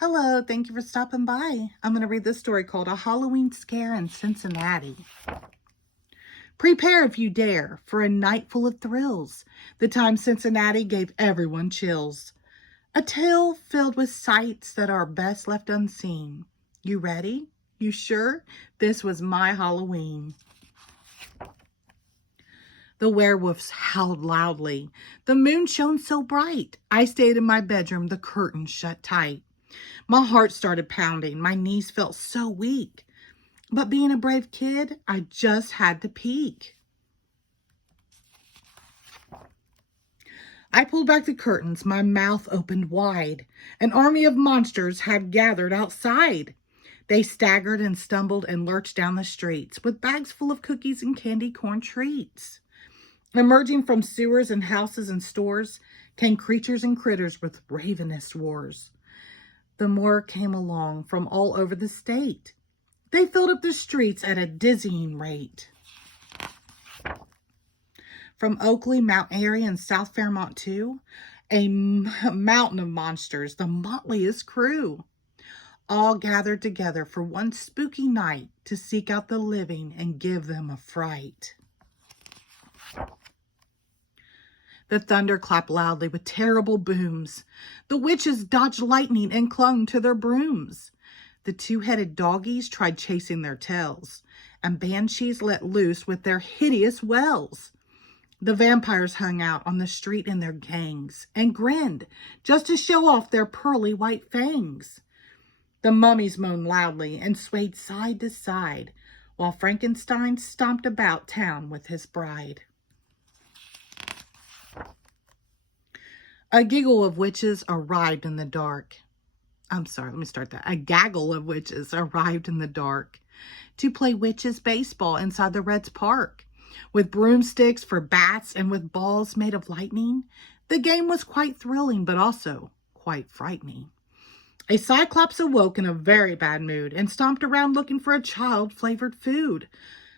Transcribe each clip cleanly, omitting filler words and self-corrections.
Hello, thank you for stopping by. I'm going to read this story called A Halloween Scare in Cincinnati. Prepare if you dare for a night full of thrills, the time Cincinnati gave everyone chills. A tale filled with sights that are best left unseen. You ready? You sure? This was my Halloween. The werewolves howled loudly. The moon shone so bright. I stayed in my bedroom, the curtains shut tight. My heart started pounding. My knees felt so weak. But being a brave kid, I just had to peek. I pulled back the curtains, my mouth opened wide. An army of monsters had gathered outside. They staggered and stumbled and lurched down the streets with bags full of cookies and candy corn treats. Emerging from sewers and houses and stores came creatures and critters with ravenous wars. The more came along from all over the state. They filled up the streets at a dizzying rate. From Oakley, Mount Airy, and South Fairmont too, a mountain of monsters, the motliest crew, all gathered together for one spooky night to seek out the living and give them a fright. The thunder clapped loudly with terrible booms. The witches dodged lightning and clung to their brooms. The two-headed doggies tried chasing their tails, and banshees let loose with their hideous wails. The vampires hung out on the street in their gangs and grinned just to show off their pearly white fangs. The mummies moaned loudly and swayed side to side, while Frankenstein stomped about town with his bride. A giggle of witches arrived in the dark. A gaggle of witches arrived in the dark to play witches baseball inside the Reds Park. With broomsticks for bats and with balls made of lightning, the game was quite thrilling, but also quite frightening. A Cyclops awoke in a very bad mood and stomped around looking for a child-flavored food.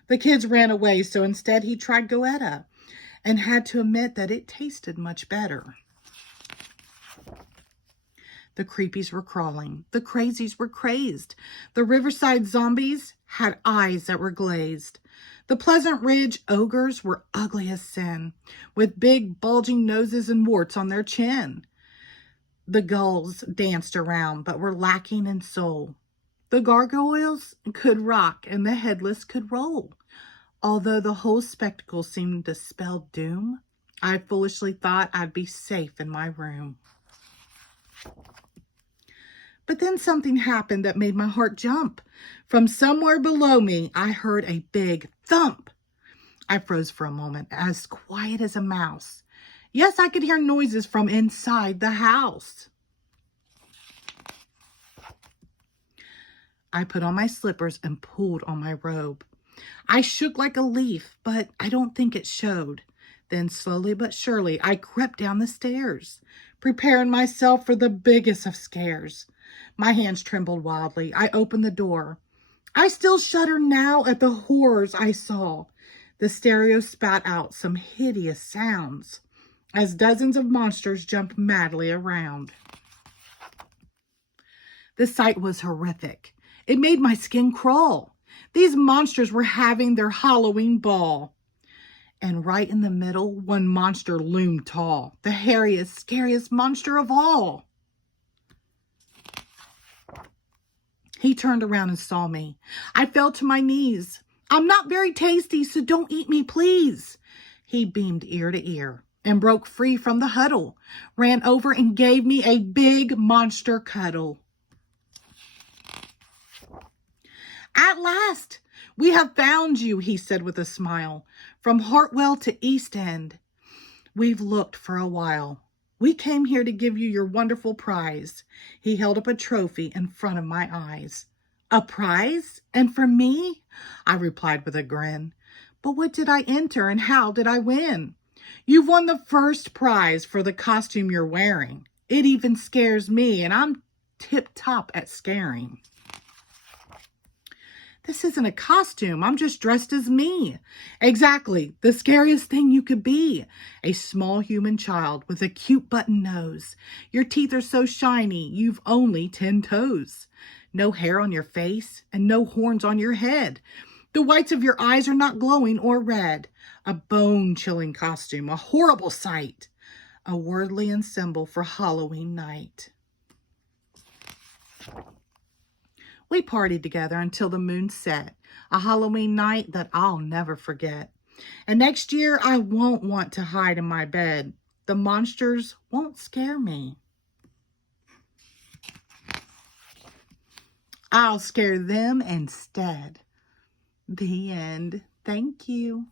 The kids ran away, so instead he tried Goetta and had to admit that it tasted much better. The creepies were crawling. The crazies were crazed. The riverside zombies had eyes that were glazed. The Pleasant Ridge ogres were ugly as sin, with big bulging noses and warts on their chin. The gulls danced around, but were lacking in soul. The gargoyles could rock, and the headless could roll. Although the whole spectacle seemed to spell doom, I foolishly thought I'd be safe in my room. But then something happened that made my heart jump. From somewhere below me, I heard a big thump. I froze for a moment, as quiet as a mouse. Yes, I could hear noises from inside the house. I put on my slippers and pulled on my robe. I shook like a leaf, but I don't think it showed. Then slowly but surely, I crept down the stairs, preparing myself for the biggest of scares. My hands trembled wildly. I opened the door. I still shudder now at the horrors I saw. The stereo spat out some hideous sounds as dozens of monsters jumped madly around. The sight was horrific. It made my skin crawl. These monsters were having their Halloween ball. And right in the middle, one monster loomed tall, the hairiest, scariest monster of all. He turned around and saw me. I fell to my knees. I'm not very tasty, so don't eat me, please. He beamed ear to ear and broke free from the huddle, ran over and gave me a big monster cuddle. At last, we have found you, he said with a smile. From Hartwell to East End, we've looked for a while. We came here to give you your wonderful prize. He held up a trophy in front of my eyes. A prize? And for me? I replied with a grin. But what did I enter and how did I win? You've won the first prize for the costume you're wearing. It even scares me, and I'm tip-top at scaring. This isn't a costume. I'm just dressed as me. Exactly. The scariest thing you could be. A small human child with a cute button nose. Your teeth are so shiny, you've only 10 toes. No hair on your face and no horns on your head. The whites of your eyes are not glowing or red. A bone-chilling costume, a horrible sight. A wordly symbol for Halloween night. We partied together until the moon set, a Halloween night that I'll never forget. And next year, I won't want to hide in my bed. The monsters won't scare me. I'll scare them instead. The end. Thank you.